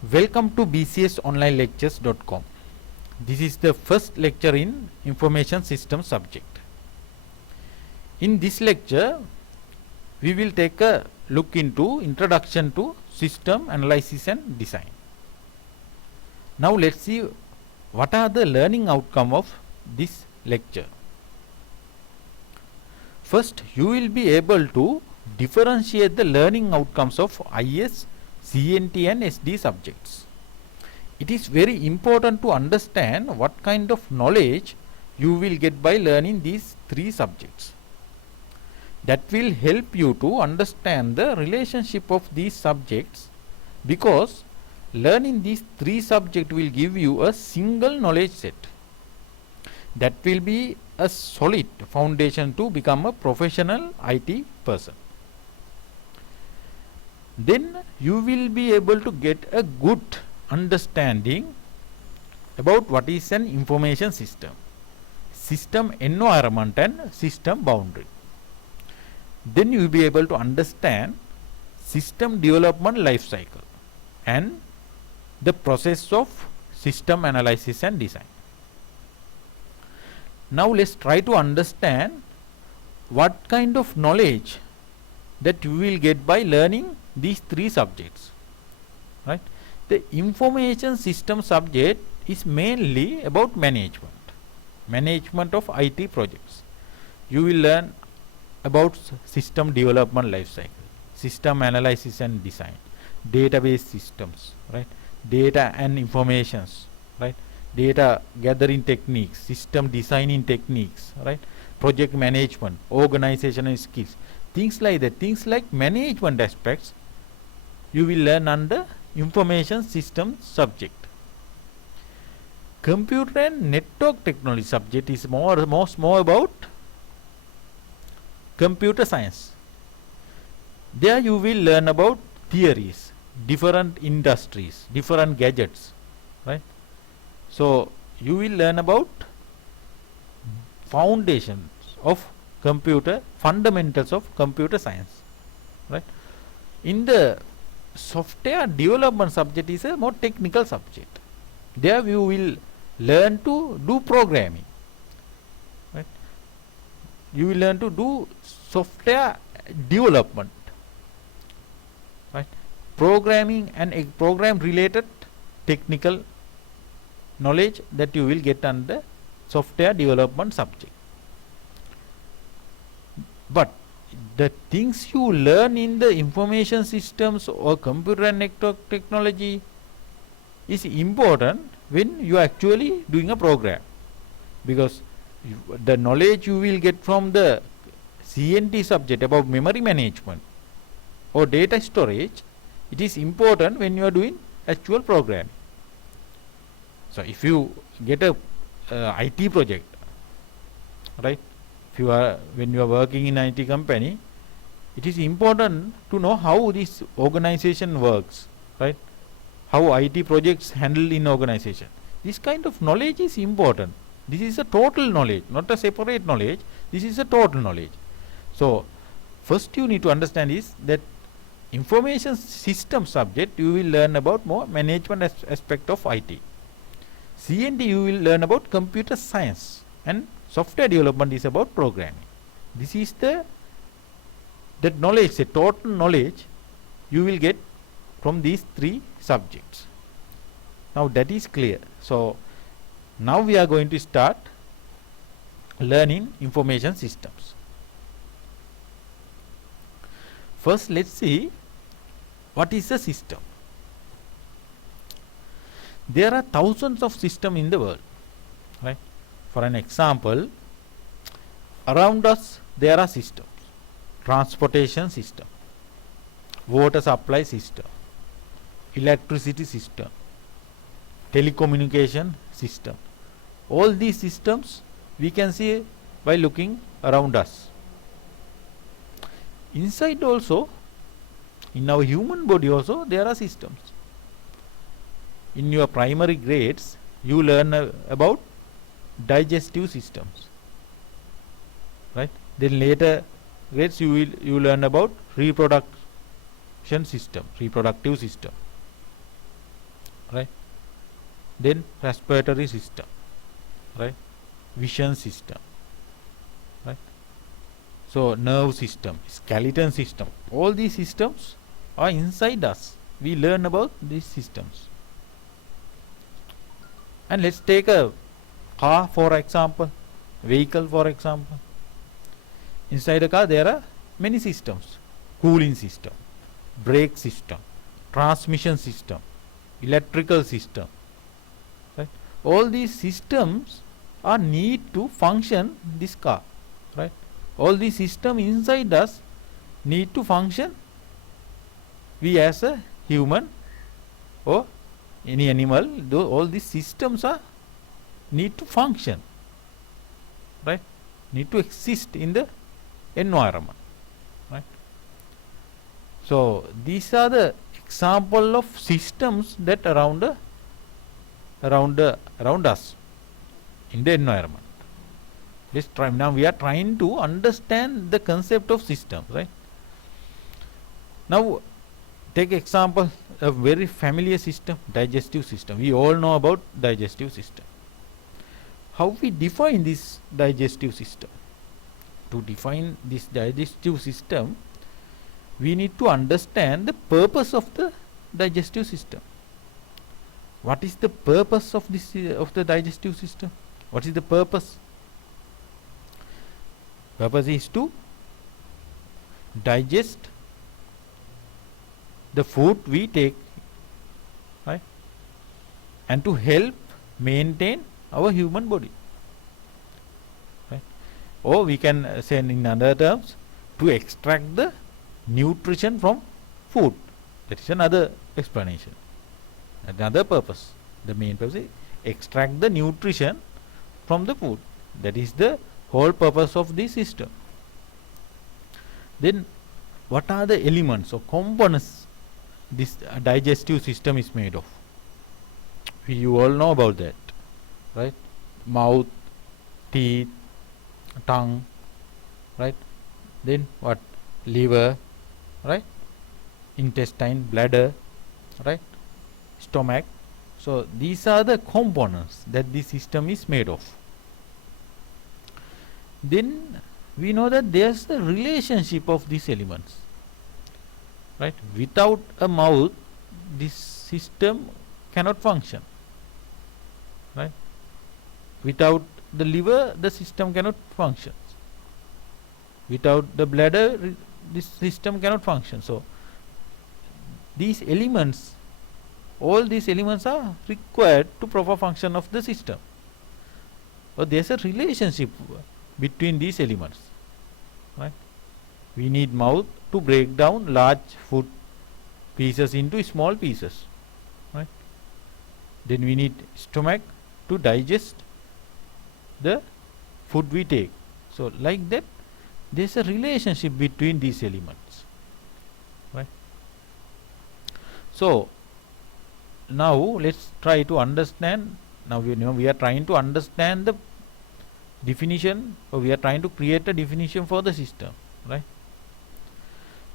Welcome to bcsonlinelectures.com. This is the first lecture in Information System subject. In this lecture, we will take a look into Introduction to System Analysis and Design. Now let's see what are the learning outcome of this lecture. First, you will be able to differentiate the learning outcomes of IS, CNT and SD subjects. It is very important to understand what kind of knowledge you will get by learning these three subjects. That will help you to understand the relationship of these subjects, because learning these three subjects will give you a single knowledge set. That will be a solid foundation to become a professional IT person. Then you will be able to get a good understanding about what is an information system, system environment and system boundary. Then you will be able to understand system development life cycle and the process of system analysis and design. Now let's try to understand what kind of knowledge that you will get by learning these three subjects. Right? The information system subject is mainly about management of IT projects. You will learn about system development life cycle, system analysis and design, database systems, right? Data and informations, right? Data gathering techniques, system designing techniques, right? Project management, organizational skills, things like that, things like management aspects you will learn under information system subject. Computer and network technology subject is more about computer science. There you will learn about theories, different industries, different gadgets, right? So you will learn about foundations of computer, fundamentals of computer science, right? In the software development subject is a more technical subject. There you will learn to do programming, right? You will learn to do software development, right? Programming and program related technical knowledge that you will get under software development subject. But the things you learn in the information systems or computer and network technology is important when you are actually doing a program, because the knowledge you will get from the CNT subject about memory management or data storage, it is important when you are doing actual programming. So if you get a IT project, right? When you are working in IT company, it is important to know how this organization works, right? How IT projects handled in organization. This kind of knowledge is important. This is a total knowledge, not a separate knowledge. This is a total knowledge. So first you need to understand is that information system subject you will learn about more management aspect of IT. CNT you will learn about computer science, and software development is about programming. This is that knowledge, the total knowledge you will get from these three subjects. Now that is clear. So now we are going to start learning information systems. First let's see what is a system. There are thousands of systems in the world, right? For an example, around us there are systems: transportation system, water supply system, electricity system, telecommunication system. All these systems we can see by looking around us. Inside also, in our human body also, there are systems. In your primary grades, you learn about digestive systems, right? Then later grades you learn about reproductive system. right? Then respiratory system, right? Vision system, right? So nerve system, skeleton system, all these systems are inside us. We learn about these systems. And let's take a car for example, vehicle for example. Inside a car there are many systems: cooling system, brake system, transmission system, electrical system, right? All these systems are need to function this car, right? All these system inside us need to function we as a human or any animal. Though all these systems are need to function, right? Need to exist in the environment, right? So these are the example of systems that around us in the environment. Let's try now. We are trying to understand the concept of system, right? Now take example a very familiar system, digestive system. We all know about digestive system. How we define this digestive system? To define this digestive system, we need to understand the purpose of the digestive system. What is the purpose of this of the digestive system? What is the purpose? Purpose is to digest the food we take, right? And to help maintain our human body, right? Or we can say in other terms, to extract the nutrition from food. That is another explanation, another purpose. The main purpose is extract the nutrition from the food. That is the whole purpose of this system. Then what are the elements or components this digestive system is made of? You all know about that, right? Mouth, teeth, tongue, right? Then what? Liver, right? Intestine, bladder, right? Stomach. So these are the components that this system is made of. Then we know that there's a relationship of these elements, right? Without a mouth, this system cannot function, right? Without the liver, the system cannot function. Without the bladder, this system cannot function. So these elements, all these elements are required to proper function of the system. So there's a relationship between these elements, right? We need mouth to break down large food pieces into small pieces, right? Then we need stomach to digest the food we take. So like that, there's a relationship between these elements, right? So now let's try to understand. Now we are trying to understand the definition, or we are trying to create a definition for the system, right?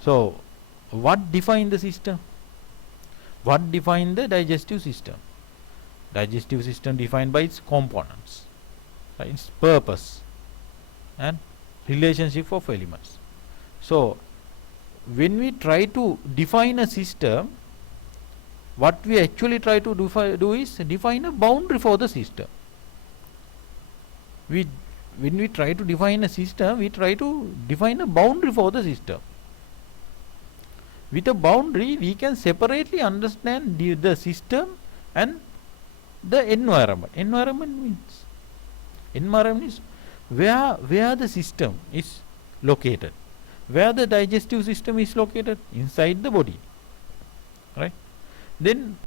So what define the system? What define the digestive system? Digestive system defined by its components, right? Its purpose and relationship of elements. So when we try to define a system, what we actually try to do is define a boundary for the system. When we try to define a system, we try to define a boundary for the system. With a boundary, we can separately understand the system and the environment. Environment is where the system is located. Where the digestive system is located? Inside the body, right? Then